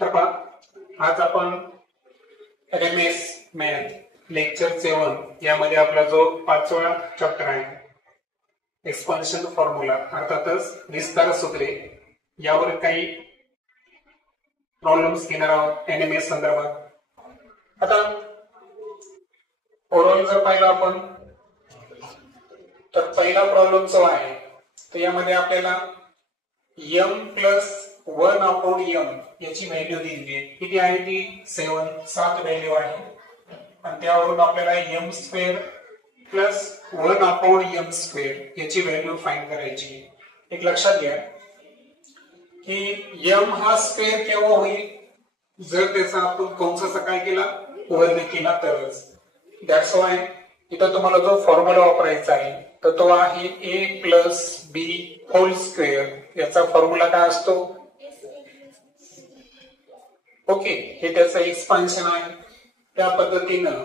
तर पहा, आज आपण एमएस मॅथ लेक्चर 7 यामध्ये आपला जो 5वा चॅप्टर आहे एक्सपान्शन फॉर्म्युला अर्थातच विस्तार सूत्रे यावर काही प्रॉब्लेम्स घेणार आहोत एनएमएस संदर्भात. आता ओव्हरऑल जर पाहिलं आपण तर पहिला प्रॉब्लेम जो आहे तर यामध्ये आपल्याला m प्लस 1 अपॉन m याची व्हॅल्यू दिली आहे. किती आहे ती 7 व्हॅल्यू आहे आणि त्यावरून आपल्याला m square plus 1 upon m square याची व्हॅल्यू फाइंड करायची. एक लक्षात घ्या की m हा स्क्वेअर केव्हा होईल जर त्याचा आपण कंसाचा काय केला वर्ग केला तरच. दॅट्स वाय इथं तुम्हाला जो फॉर्म्युला वापरायचा आहे तर तो आहे a plus b whole square. याचा फॉर्म्युला काय असतो ओके, हे त्याचं एक्सपान्शन आहे. त्या पद्धतीनं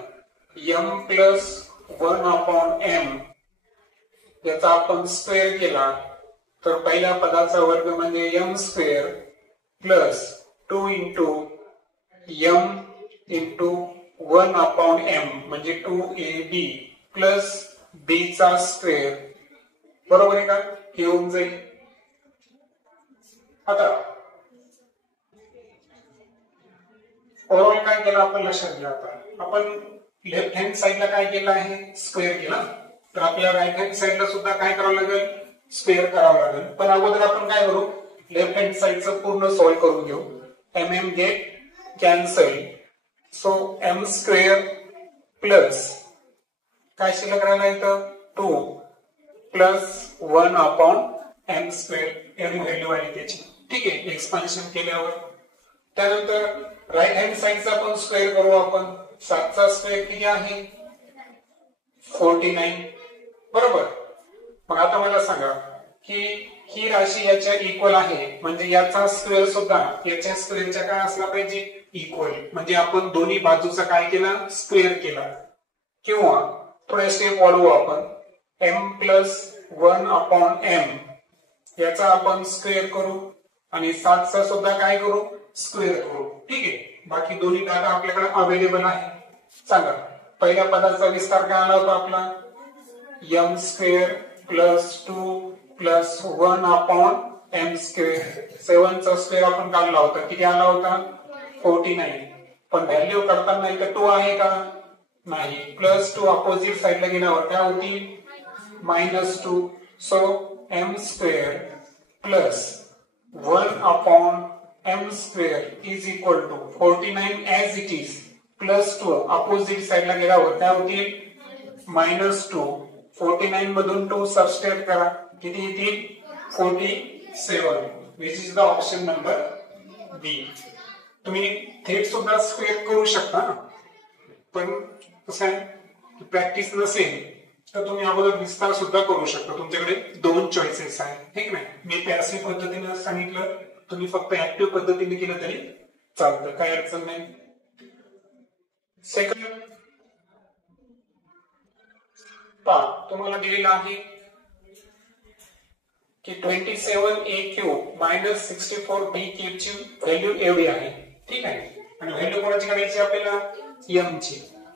m प्लस 1 अपॉन m याचा आपण स्क्वेअर केला तर पहिल्या पदाचा वर्ग म्हणजे m square plus 2 into m into 1 upon m म्हणजे 2ab प्लस b चा स्क्वेअर. बरोबर आहे का? हे होऊन जाईल. आता ओव्हरऑल काय केलं आपण लक्षात घ्या. आता आपण लेफ्ट हँड साइडला काय केलं आहे स्क्वेअर केला तर आपल्याला राईट हँड साइडला सुद्धा काय करावं लागेल स्क्वेअर करावं लागेल. पण अगोदर आपण काय करू लेफ्ट हँड साइडचं पूर्ण सॉल्व्ह करून घेऊ. mm get cancel so m square plus काय शिल्लक राहिला इथं 2 plus 1 upon m square m value आहे त्याची. ठीक आहे, एक्सपान्शन केल्यावर त्यानंतर राईट हँड साइडचा पण स्क्वेअर करू आपण. 7 चा स्क्वेअर किती आहे 49 बरोबर. मग आता मला सांगा की ही राशी याच्या इक्वल आहे म्हणजे याचा स्क्वेअर सुद्धा याच्या स्क्वेअरच्या काय असला पाहिजे इक्वल. म्हणजे आपण दोन्ही बाजूचा काय केला स्क्वेअर केला. किंवा थोडे स्टेप वाढवू आपण m प्लस 1 अपॉन m याचा आपण स्क्वेअर करू आणि 7 चा सुद्धा काय करू स्क्वेअर करू. ठीक आहे, बाकी दोन्ही डाटा आपल्याकडे अवेलेबल आहे. सांगा पहिल्या पदाचा विस्तार काय आला होता आपला m square plus 2 plus 1 upon m square. 7 चा स्क्वेअर आपण काढला होता किती आला होता 49. पण व्हॅल्यू करताना इथे 2 आहे का नाही. प्लस 2 अपोजिट साइडला गेल्यावर काय होती -2. So m square plus 1 upon m square is equal to 49 as it is plus 2 opposite साइडला गेल्यावर काय होतील -2. 49 मधून 2 सबस्ट्रॅक्ट करा किती येतील 47 which is the option number B. तुम्ही थेट सुद्धा स्क्वेअर करू शकता पण कसं आहे प्रॅक्टिस नसेल तर तुम्ही अगोदर विस्तार सुद्धा करू शकता. तुमच्याकडे 2 चॉईसेस आहेत. ठीक नाही, मी पॅसिव्ह पद्धतीने सांगितलं तुम्ही फक्त ऍक्टिव्ह पद्धतीने केलं तरी चालतं, काही अडचण नाही. सेकंड तुम्हाला दिलेला आहे की 27a³ मायनस 64b³ ची व्हॅल्यू एवढी आहे. ठीक आहे, आणि व्हॅल्यू कोणाची काढायची आपल्याला m ची.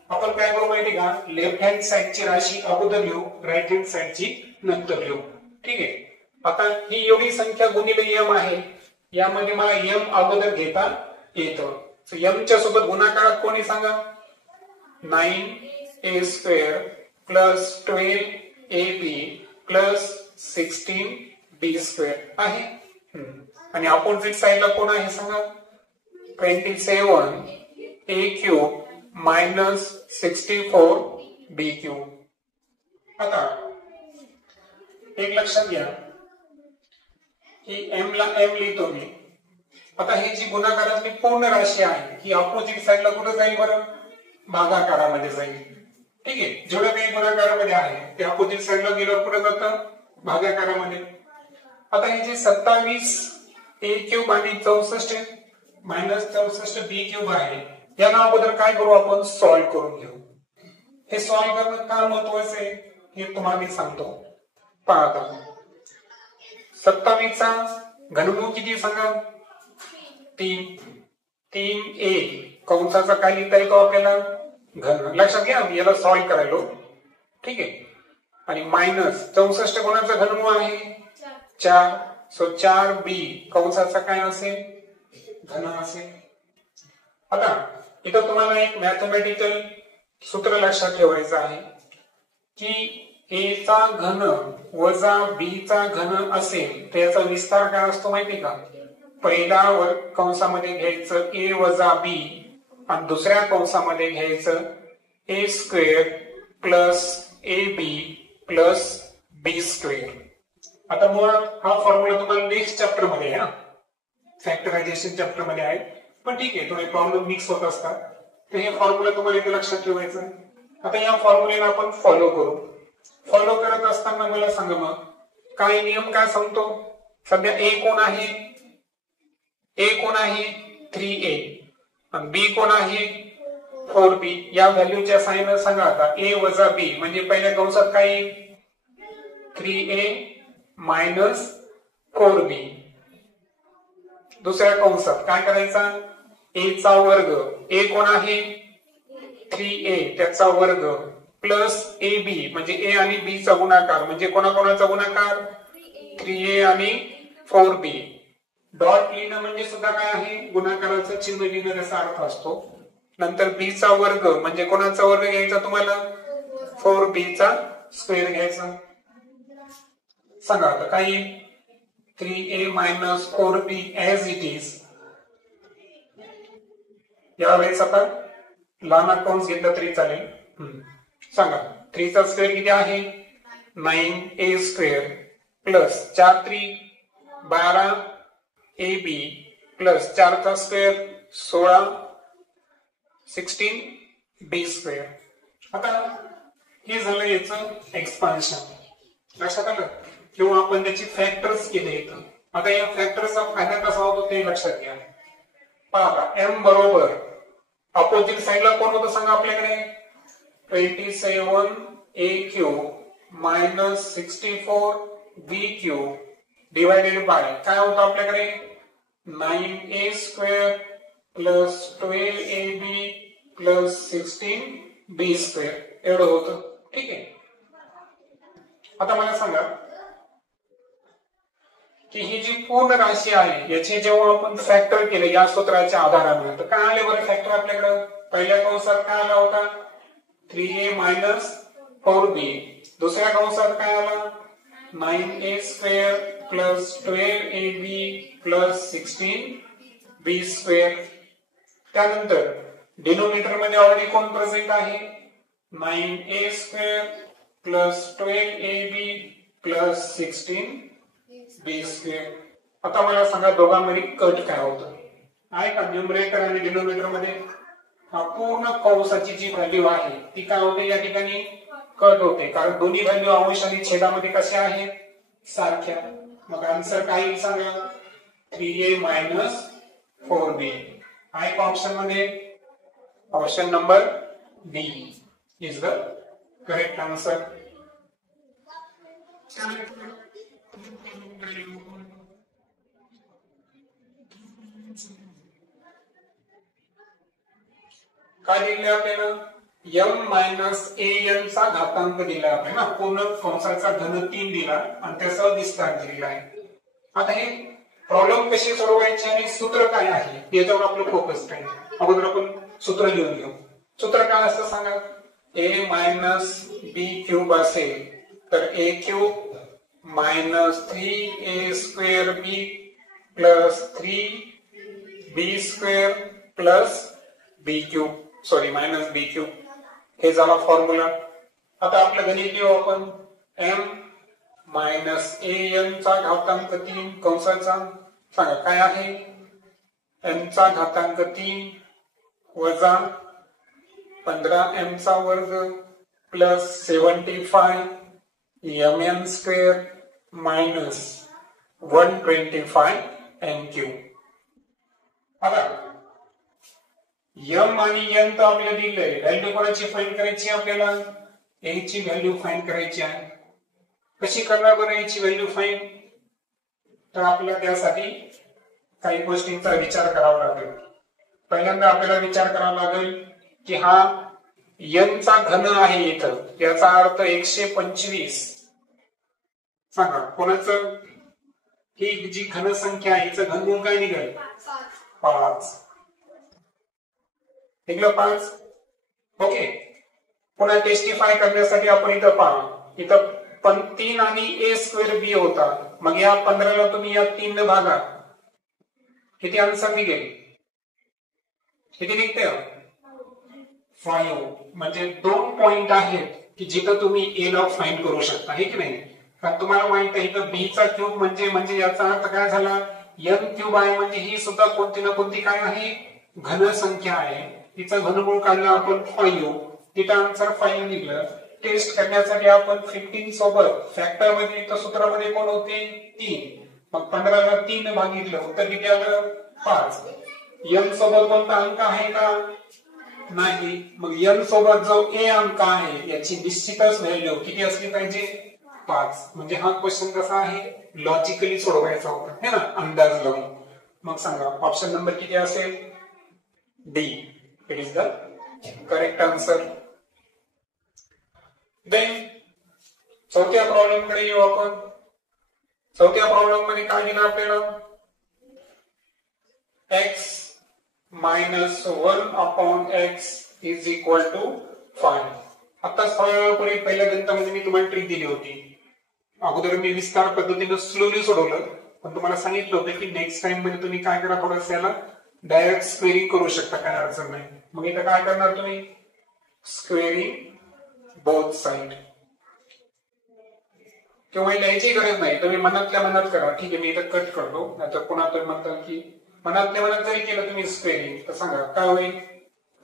आपण काय करू माहिती का लेफ्ट हँड साइडची राशी अगोदर लिहू राईट हँड साइडची नंतर लिहू. ठीक आहे, आता ही एवढी संख्या गुणिले m आहे यामध्ये मला m अगोदर घेता येतं. m च्या सोबत गुणाकारात कोणी सांगा 9a square plus 12ab plus 16b square आहे. आणि अपोजिट साइडला कोण आहे सांगा 27a³ मायनस 64b³. आता एक लक्षात घ्या की m ला m लिहितो मी. आता ही जी गुणाकारातली पूर्ण राशी आहे ही अपोजिट साइडला कुठे जाईल बरं भागाकारामध्ये जाईल. ठीक आहे, जेवढं काही गुणाकारामध्ये आहे ते अपोजिट साइडला गेल्यावर कुठे जातं भागाकारामध्ये. आता ही जी 27a³ आणि 64 मायनस 64b³ आहे याला अगोदर काय करू आपण सॉल्व्ह करून घेऊ. हे सॉल्व्ह करणं का महत्वाचं आहे हे तुम्हाला मी सांगतो. पहा 27 चा घनमूळ किती सांगा 3 3a कंसाचा काय लिहिता येतो आपल्याला घन. लक्षात घ्या मी याला सॉल्व्ह करायलो. ठीक आहे. आणि मायनस 64 कोणाचा घनमूळ आहे 4. सो 4b कंसाचा काय असेल घन असेल. आता इथं तुम्हाला एक मॅथमॅटिकल सूत्र लक्षात ठेवायचं आहे की a चा घन वजा b चा घन असेल तर याचा विस्तार काय असतो माहिती का. पहिल्या कंसामध्ये घ्यायचं a वजा b आणि दुसऱ्या कंसामध्ये घ्यायचं a square plus ab plus b square. आता मुळात हा फॉर्म्युला तुम्हाला नेक्स्ट चॅप्टर मध्ये आहे फॅक्टरायझेशन चॅप्टर मध्ये आहे. पण ठीक आहे थोडे प्रॉब्लेम मिक्स होत असतात तर हे फॉर्म्युला तुम्हाला इथे लक्षात ठेवायचं आहे. आता या फॉर्म्युलेला आपण फॉलो करू. फॉलो करत असताना मला सांगा मग काय नियम काय सांगतो. सध्या a कोण आहे 3a आणि b कोण आहे 4b. या व्हॅल्यूच्या साइन सांगा आता a वजा b म्हणजे पहिल्या कंसात काय 3a मायनस 4b. दुसऱ्या कंसात काय करायचा a चा वर्ग. a कोण आहे 3a त्याचा वर्ग प्लस ab म्हणजे a आणि b चा गुणाकार म्हणजे कोणाकोणाचा गुणाकार 3a आणि 4b. डॉट लिहिणं म्हणजे सुद्धा काय आहे गुणाकाराचं चिन्ह लिहिणं त्याचा अर्थ असतो. नंतर b चा वर्ग म्हणजे कोणाचा वर्ग घ्यायचा तुम्हाला 4b चा स्क्वेअर घ्यायचा. सांगा आता काय 3a minus 4b as it is. यावेळेस आता लहान कंस घेतला तरी चालेल. सांगा 3 चा स्क्वेअर किती आहे 9a square plus 4 3 12ab plus 4 चा स्क्वेअर 16 16b स्क्वेअर. आता हे झालं याचं एक्सपान्शन लक्षात आलं किंवा आपण त्याची फॅक्टर्स केले इथं. आता या फॅक्टरचा फायदा कसा होतो ते लक्षात घ्या. पहा m बरोबर अपोजिट साइडला कोण होतं सांगा आपल्याकडे 27a cube minus 64b cube divided by काय होतं आपल्याकडे 9a square plus 12ab plus 16b square एवढं होतं. ठीक आहे. आता मला सांगा की ही जी पूर्ण राशी आहे याचे जेव्हा आपण फॅक्टर केले या सूत्राच्या आधाराने तर काय आले बरं फॅक्टर आपल्याकडे. पहिल्या कंसात काय आला होता 3a मायनस 4b. दुसऱ्या कंसात काय आला 9a square plus 12ab plus 16b square. त्यानंतर डिनोमिनेटर मध्ये ऑलरेडी कोण प्रेझेंट आहे 9a square plus 12ab plus 16b square. आता मला सांगा दोघांमध्ये कट काय होतं आहे का. न्यूमरेटर आणि डिनोमिनेटर मध्ये हा पूर्ण कंसाची जी व्हॅल्यू आहे ती काय होते या ठिकाणी कट होते कारण दोन्ही व्हॅल्यू अंश आणि छेदामध्ये कशा आहेत सारख्या. मग आन्सर काय येईल सांगा 3a मायनस 4b. आहे का ऑप्शन मध्ये. Option number D is the correct answer. काय दिले आपल्याला m मायनस an चा घातांक दिला आहे ना. पूर्ण कंसाचा घन 3 दिला आणि त्याचा विस्तार दिलेला आहे. आता हे प्रॉब्लेम कसे सोडवायचे आणि सूत्र काय आहे याच्यावर आपलं फोकस आहे. अगोदर आपण सूत्र लिहून घेऊ. सूत्र काय असतं सांगा a मायनस b क्यूब असेल तर a cube minus 3a square b plus 3b square plus b cube sorry minus b cube. हे झाला फॉर्म्युला. आता आपलं गणित लिहू आपण m मायनस an चा घातांक 3 कंसाचा सांगा काय आहे m चा घातांक 3 वजा 15m चा वर्ग plus 75 mn square minus 125 n cube. आता m आणि n तर आपल्याला दिलंय. व्हॅल्यू कोणाची फाइंड करायची आपल्याला a ची व्हॅल्यू फाइंड करायची आहे. कशी करणार बरं याची व्हॅल्यू फाइंड तर आपल्याला त्यासाठी काही गोष्टींचा विचार करावा लागेल. पहिल्यांदा आपल्याला विचार करावा लागेल की हा n चा घन आहे इथं, याचा अर्थ 125. सांगा कोणाचं, ही जी घन संख्या आहे हिचं घनमूळ काय निघेल? 5. निघलं 5. ओके. पुन्हा टेस्टिफाय करण्यासाठी आपण इथं पहा, इथं पण 3 आणि a स्क्वेअर b होता, मग या 15 ला तुम्ही या 3 ने भागा, किती आन्सर निघेल? किती निघते? 5. म्हणजे 2 पॉइंट आहेत की जिथं तुम्ही a ला फाइंड करू शकता, हे की नाही? कारण तुम्हाला माहित आहे इथं b चा क्यूब म्हणजे याचा अर्थ काय झाला, n क्यूब आहे म्हणजे ही सुद्धा कोणती ना कोणती काय आहे, घन संख्या आहे. तिचं घनमूळ काढलं आपण 5, तिथं आन्सर 5 निघलं. टेस्ट करण्यासाठी आपण 15 सोबत फॅक्टर मध्ये इथं सूत्रामध्ये कोण होते? 3. मग 15 ला 3 ने भागितलं, उत्तर किती आलं? 5. n सोबत कोणता अंक आहे का? नाही. मग n सोबत जो a अंक आहे याची निश्चितच व्हॅल्यू किती असली पाहिजे? 5. म्हणजे हा क्वेश्चन कसा आहे, लॉजिकली सोडवायचा होता, है ना, अंदाज लावून. मग सांगा ऑप्शन नंबर किती असेल? D. It is the correct answer. Then चौथ्या प्रॉब्लेम कडे येऊ आपण. चौथ्या प्रॉब्लेम मध्ये काय दिलं आपल्याला? x minus 1 upon x is equal to 5. आता थोड्यावेळापूर्वी पहिल्या गणितामध्ये मी तुम्हाला ट्रिक दिली होती. अगोदर मी विस्तार पद्धतीने स्लोली सोडवलं, पण तुम्हाला सांगितलं होतं की नेक्स्ट टाइम मध्ये तुम्ही काय करा, थोडंसं याला डायरेक्ट स्क्वेअरिंग करू शकता, काय अडचण नाही. मग इथं काय करणार तुम्ही? Squaring both side. किंवा लिहायची गरज नाही, तुम्ही मनातल्या मनात करा. ठीक आहे, मी इथं कट करतो, नाहीतर पुन्हा तुम्ही म्हणताल की मनातल्या मनात जरी केलं तुम्ही स्क्वेअरिंग, तर सांगा काय होईल?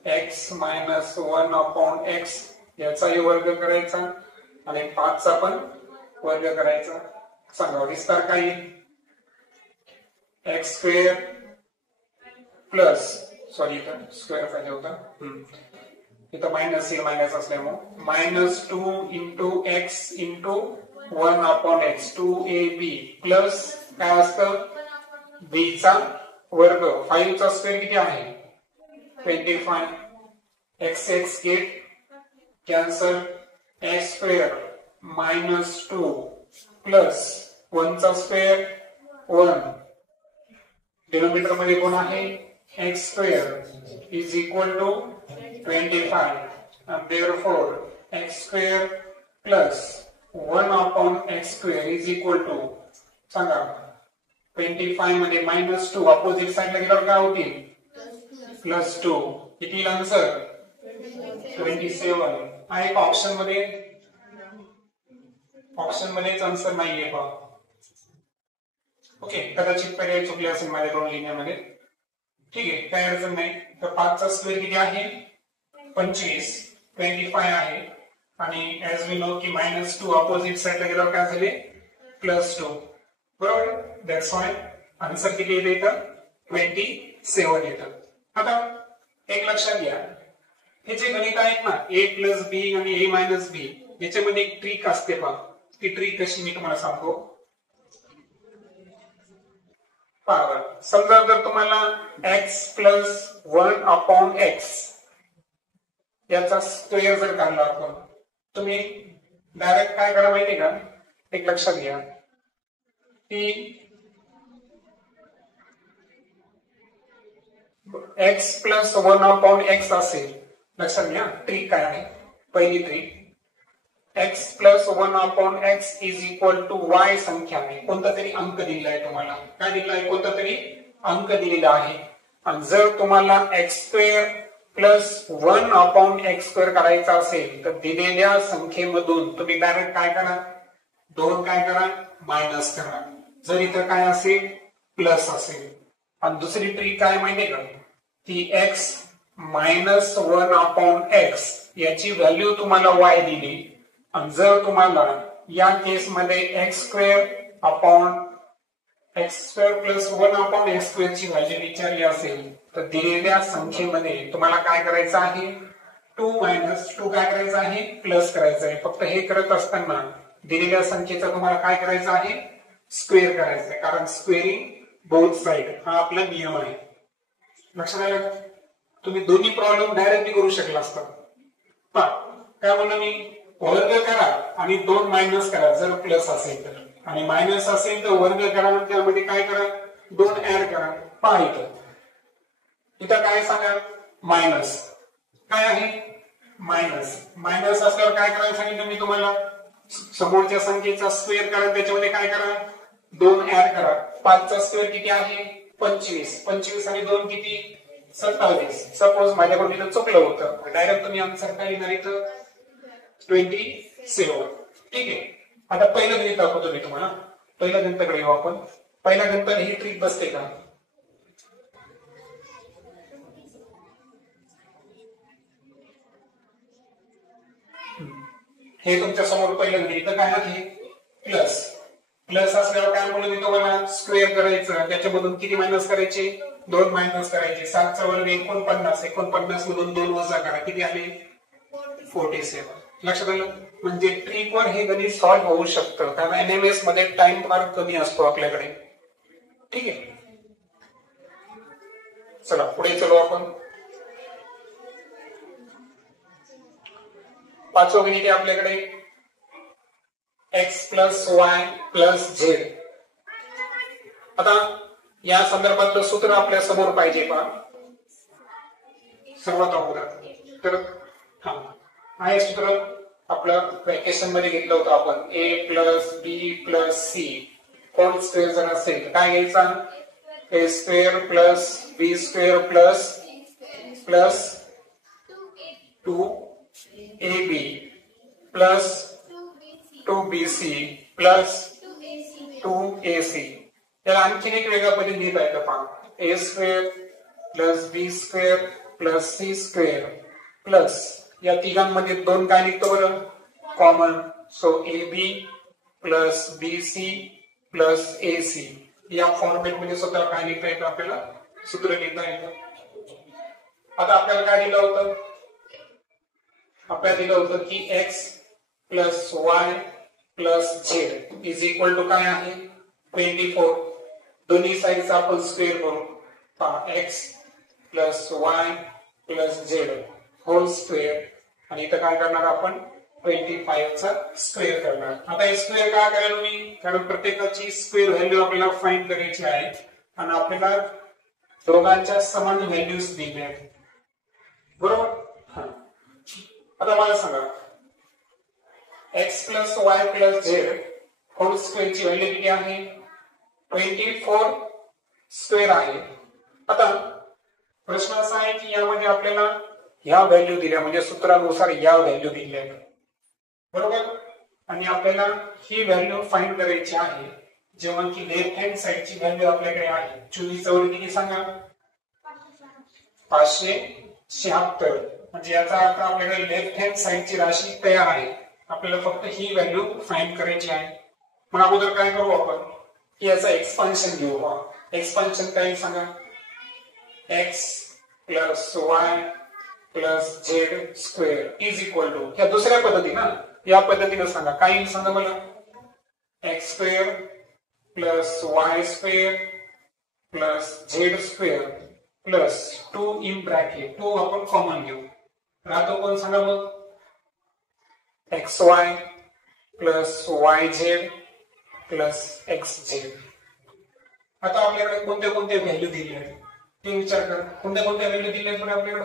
x मायनस 1 अपॉन x याचाही वर्ग करायचा आणि 5 चा पण वर्ग करायचा. सांगा विस्तार काय येईल? x स्क्वेअर प्लस, सॉरी इथं स्क्वेअर पाहिजे होता, इथं मायनस येईल मायनस असल्यामुळे, minus 2 into x into 1 upon x 2ab plus काय असतं? b चा वर्ग. 5 चा स्क्वेअर किती आहे? 25. x x get cancel, x square minus 2 plus 1 चा स्क्वेअर 1. डिनोमिनेटर मध्ये कोण आहे? x square is equal to 25 and therefore x square plus 1 upon x square is equal to, सांगा 25 मध्ये मायनस 2 अपोजिट साइडला गेल्यावर काय होतील? प्लस 2. किती आन्सर? 27. आहे का ऑप्शन मध्ये? ऑप्शन मध्येच आन्सर नाहीये पहा. ओके, कदाचित पर्याय चुकले असेल माझ्याकडून लिहिण्यामध्ये. ठीक आहे, काही अडचण नाही. तर 5 चा स्क्वेअर किती आहे? 25. 25 आहे आणि ऍज वी नो की मायनस 2 अपोजिट साइडला गेल्यावर काय झाले? प्लस 2. बरोबर, दॅट्स व्हाय आन्सर किती येते इथं? 27 येतं. आता एक लक्षात घ्या, हे जे गणित आहेत ना, a प्लस बी आणि a मायनस बी, याच्यामध्ये एक ट्रिक असते पहा. ती ट्रिक कशी मी तुम्हाला सांगतो. समजा जर तुम्हाला x प्लस 1 अपॉन x याचा स्क्वेअर जर काढला आपण, तुम्ही डायरेक्ट काय करा माहितीये का? एक लक्षात घ्या की x प्लस 1 अपॉन x असेल. लक्षात घ्या ट्रिक काय आहे. पहिली trick, x plus 1 upon x is equal to y संख्या आहे, कोणता तरी अंक दिलेला आहे तुम्हाला. काय दिलेला आहे? कोणता तरी अंक दिलेला आहे. आणि जर तुम्हाला x square plus 1 upon x square करायचा असेल तर दिलेल्या संख्येमधून तुम्ही डायरेक्ट काय करा? 2 काय करा? मायनस करा. जर इथं काय असेल? प्लस असेल. आणि दुसरी ट्रिक काय माहितीये का? ती x मायनस 1 अपॉन x याची व्हॅल्यू तुम्हाला y दिली आणि जर तुम्हाला या केस मध्ये x square upon x square plus 1 upon x square ची व्हॅल्यू विचारली असेल तर दिलेल्या संख्येमध्ये तुम्हाला काय करायचं आहे? 2 मायनस 2 काय करायचं आहे? प्लस करायचं आहे. फक्त हे करत असताना दिलेल्या संख्येचा तुम्हाला काय करायचं आहे? स्क्वेअर करायचं आहे, कारण स्क्वेअरिंग बोथ साइड हा आपला नियम आहे. लक्षात आलं? तुम्ही दोन्ही प्रॉब्लेम डायरेक्टली करू शकला असता. काय म्हणलं मी, वर्ग करा आणि 2 मायनस करा जर प्लस असेल तर, आणि मायनस असेल तर वर्ग करा आणि त्यामध्ये काय करा, 2 ऍड करा. पहा इथं काय सांगा, मायनस काय आहे, मायनस असल्यावर काय करायला सांगितलं मी तुम्हाला, समोरच्या संख्येचा स्क्वेअर करा, त्याच्यामध्ये काय करा, 2 ऍड करा. 5 चा स्क्वेअर किती आहे, 25. 25 आणि 2 किती, 27. सपोज माझ्याकडून इथं चुकलं होतं, डायरेक्ट तुम्ही आन्सर काय लिहिणार इथं, 27. ठीक आहे. आता पहिलं गणित दाखवतो मी तुम्हाला. पहिल्या गणिताकडे येऊ आपण. पहिल्या गणितात ही ट्रिक बसते का, हे तुमच्या समोर पहिलं गणित काय आहे, प्लस असल्यावर काय म्हणलं मी तुम्हाला, स्क्वेअर करायचं, त्याच्यामधून किती मायनस करायचे, 2 मायनस करायचे. 7 चा वर्ग 49, 49 मधून 2 वजा करा, किती आले, 47. लक्षात आलं. म्हणजे ट्रिक वर हे गणित सॉल्व्ह होऊ शकतं, कारण एनएमएस मध्ये टाइम फार कमी असतो आपल्याकडे. ठीक आहे. चला पुढे चलो आपण. 5वं गणित आहे आपल्याकडे, x plus Y plus Z. आता या संदर्भातलं सूत्र आपल्या समोर पाहिजे पहा सर्वात अगोदर. तर आहे सूत्र आपलं व्हॅकेशन मध्ये घेतलं होतं आपण, a plus B plus C whole square जर असेल तर काय घ्यायचा, a square plus B square plus 2ab plus 2bc plus 2ac. त्याला आणखीन एक वेगळ्या पद्धतीने लिहिता येतं पहा, a square plus B square plus C square plus या तिघांमध्ये 2 काय निघतो बरं, common. So ab plus bc plus ac. या फॉर्मेट मध्ये सुद्धा काय लिहिता येतं, आपल्याला सूत्र लिहिता येतं. आता आपल्याला काय दिलं होतं, आपल्याला दिलं होतं की x plus Y plus Z is equal to काय आहे, 24. दोन्ही साईडचा आपण स्क्वेअर करू. पहा x plus Y plus Z whole square, आणि इथं काय करणार आपण, 25 चा स्क्वेअर करणार. आता हे स्क्वेअर काय करायला मी, कारण प्रत्येकाची स्क्वेअर व्हॅल्यू आपल्याला फाइंड करायची आहे आणि आपल्याला दोघांच्या समान व्हॅल्यूज दिल्या आहेत, बरोबर. आता मला सांगा, x plus Y plus Z whole square ची व्हॅल्यू किती आहे, 24 स्क्वेअर आहे. आता प्रश्न असा आहे की यामध्ये आपल्याला ह्या व्हॅल्यू दिल्या, म्हणजे सूत्रानुसार या व्हॅल्यू दिल्या, बरोबर. आणि आपल्याला ही व्हॅल्यू फाइंड करायची आहे, जेव्हा की लेफ्ट हँड साइडची व्हॅल्यू आपल्याकडे आहे. 24 वर किती सांगा, 576. म्हणजे याचा अर्थ आपल्याकडे लेफ्ट हँड साइडची राशी तयार आहे, आपल्याला फक्त ही व्हॅल्यू फाइंड करायची आहे. मग अगोदर काय करू आपण, याचा एक्सपान्शन घेऊ. एक्सपान्शन काय सांगा, x plus Y plus Z square is equal to, या दुसऱ्या पद्धतीनं, या पद्धतीनं सांगा. काय सांगा मला, X square plus Y square plus Z square plus 2 in bracket, 2 आपण कॉमन घेऊ, राहतो कोण सांगा मग, X Y plus Y Z plus X Z. आता आपल्याकडे कोणत्या कोणत्या व्हॅल्यू दिल्या आहेत ते विचार कर. कोणत्या कोणत्या व्हॅल्यू दिल्या आहेत आपल्याकडे,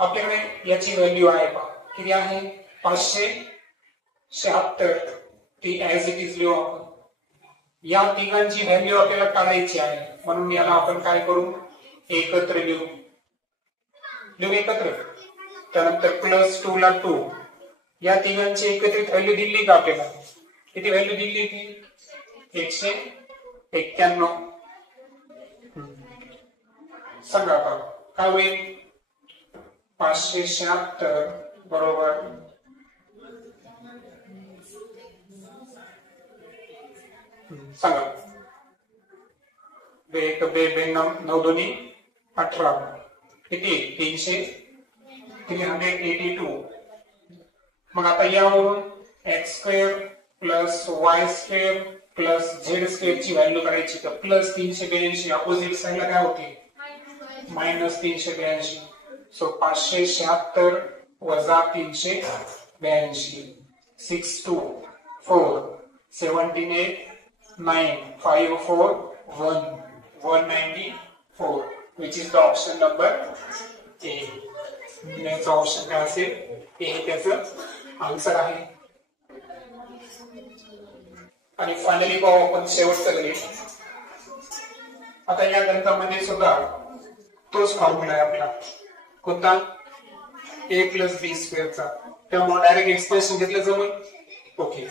आपल्याकडे याची व्हॅल्यू आहे पहा, किती आहे, 576. ती ऍज इट इज लिहू आपण. या तिघांची व्हॅल्यू आपल्याला काढायची आहे, म्हणून याला आपण काय करू, एकत्र लिहू एकत्र. त्यानंतर प्लस 2 ला 2, या तिघांची एकत्रित व्हॅल्यू दिली का आपल्याला, किती व्हॅल्यू दिली ती, 191. सांगा आता काय होईल, 576 बरोबर सांगा, 9 18 किती, 382. मग आता यावरून x square plus Y square plus Z square ची व्हॅल्यू करायची, तर प्लस 382 अपोजिट साईडला काय होते, मायनस 382. सो 576 वजा 382. 6 2 4 78 9 5 4 1 194, which is the option number A. Next option काय असेल? ए हे त्याचं आन्सर आहे. आणि फायनली पाहू आपण शेवटचं गणित. आता या गणितामध्ये सुद्धा तोच फॉर्म्युला आहे आपला. कोणता? a प्लस बी स्क्वेअरचा. तेव्हा डायरेक्ट एक्सप्रेशन घेतलं जमल. ओके,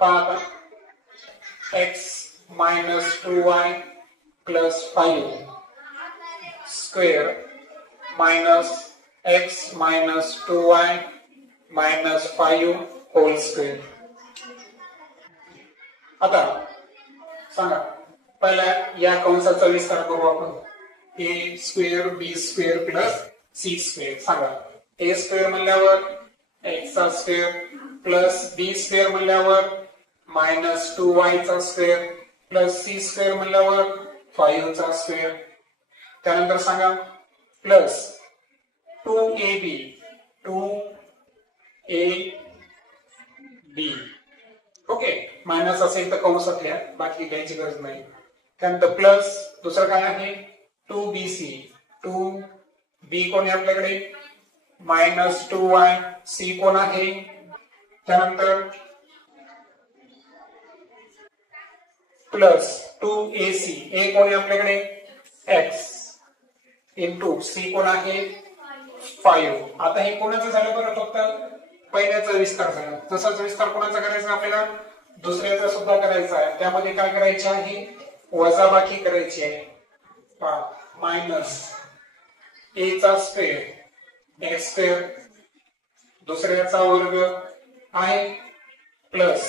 पहा आता. x minus 2y plus 5 square minus x minus 2y minus 5 whole square. आता सांगा, पहिला या कंसाचा विस्तार करू आपण. a square B square plus C square. सांगा, a स्क्वेअर म्हणल्यावर x चा स्क्वेअर प्लस b स्क्वेअर म्हणल्यावर मायनस 2y चा स्क्वेअर प्लस सी स्क्वेअर म्हणल्यावर 5 चा स्क्वेअर. त्यानंतर सांगा plus 2ab 2ab. Okay, minus असेल तर कंसात लिहा, बाकी घ्यायची गरज नाही. त्यानंतर प्लस दुसरं काय आहे? 2bc 2b कोण आहे आपल्याकडे? Minus 2y. c कोण आहे? त्यानंतर प्लस 2ac. a कोण आहे आपल्याकडे? x इंटू c कोण आहे? 5. आता हे कोणाचं झालं बरं? फक्त पहिल्याचा विस्तार झाला. तसाच विस्तार कोणाचा करायचा आपल्याला? दुसऱ्याचा सुद्धा करायचा आहे. त्यामध्ये काय करायचे आहे? वजाबाकी करायची आहे. मायनस a चा स्क्वेअर x स्क्वेअर दुसऱ्याचा वर्ग आहे प्लस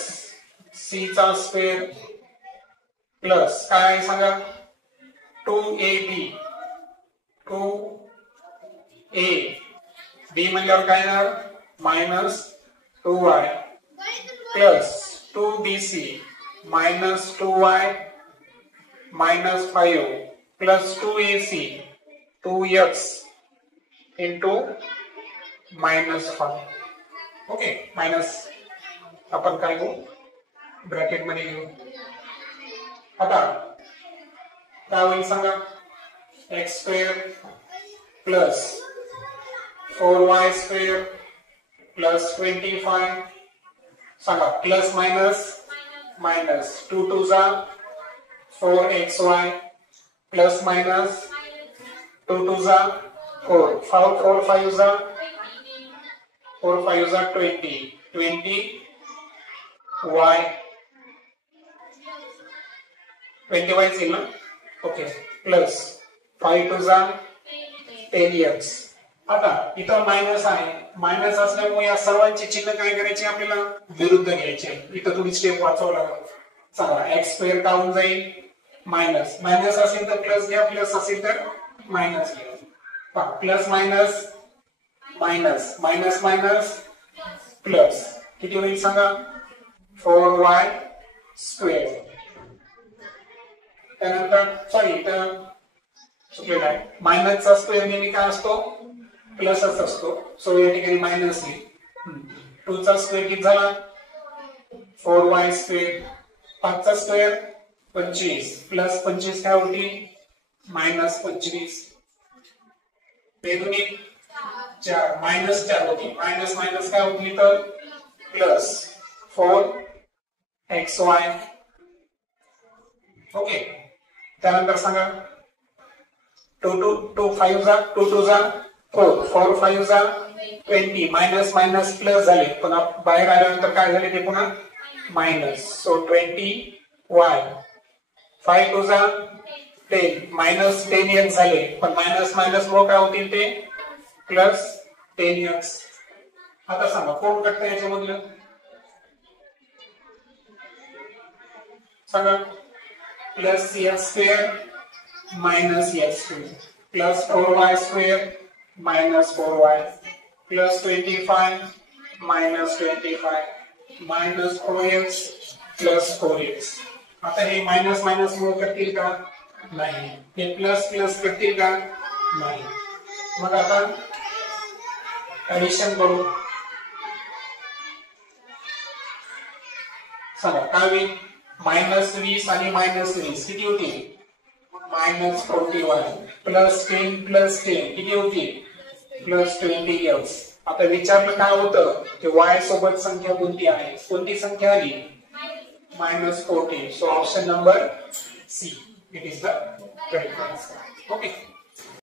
c चा स्क्वेअर प्लस काय आहे सांगा? 2ab 2ab म्हणल्यावर काय येणार? Minus 2y plus 2bc minus 2y minus 5 plus 2ac 2x into minus 5. Okay, minus आपण काय घेऊ? ब्रॅकेट मध्ये घेऊ. आता काय होईल सांगा? X square plus 4y square plus 25. सांगा प्लस मायनस मायनस 2 2 जा 4xy प्लस मायनस 2 2 जा 4 4 5 जा 4 5 जा 20 20y 20y येईल ना. ओके, प्लस 5 2 जा 10x. आता इथं मायनस आहे. मायनस असल्यामुळे या सर्वांची चिन्ह काय करायची? आपल्याला विरुद्ध घ्यायचे. इथं थोडी स्टेप वाचवावं लागेल. चला, एक्स स्क्वेअर का होऊन जाईल? मायनस. मायनस असेल तर प्लस घ्या, प्लस असेल तर मायनस घ्या. Plus minus minus minus minus plus किती होईल सांगा? 4y square. त्यानंतर सॉरी चुकलेला आहे. मायनसचा स्क्वेअर नेहमी काय असतो? प्लसच असतो. सो या ठिकाणी मायनस येईल. 2 चा स्क्वेअर किती झाला? 4y square. 5 चा स्क्वेअर 25 प्लस 25 काय होती? मायनस 25. बेदुनी 4 मायनस 4 होती. मायनस मायनस काय होती? तर प्लस 4xy. ओके, त्यानंतर सांगा 2 5 जा 2 2 जा 4 4 5 जा 20. मायनस मायनस प्लस झाले, पुन्हा बाहेर आल्यानंतर काय झाले ते पुन्हा मायनस. सो 20y 5 2 जा 10 मायनस 10x झाले, पण मायनस मायनस मुळे काय होतील ते प्लस 10x. आता सांगा कोण कटतं याच्यामधलं? सांगा. Plus x square minus x square plus 4y square minus 4y plus 25 minus 25 minus 4x plus 4x. आता हे मायनस मायनस मुळे करतील का? नाही. हे प्लस प्लस करतील का? नाही. मग आता ऍडिशन करू. सांगा काय होईल? -20 आणि -20 किती होतील? -41 +10 किती होतील? +20x. आता विचारलं काय होतं की y सोबत संख्या कोणती आहे? कोणती संख्या आली? -14. So option number C, it is the correct answer. Okay.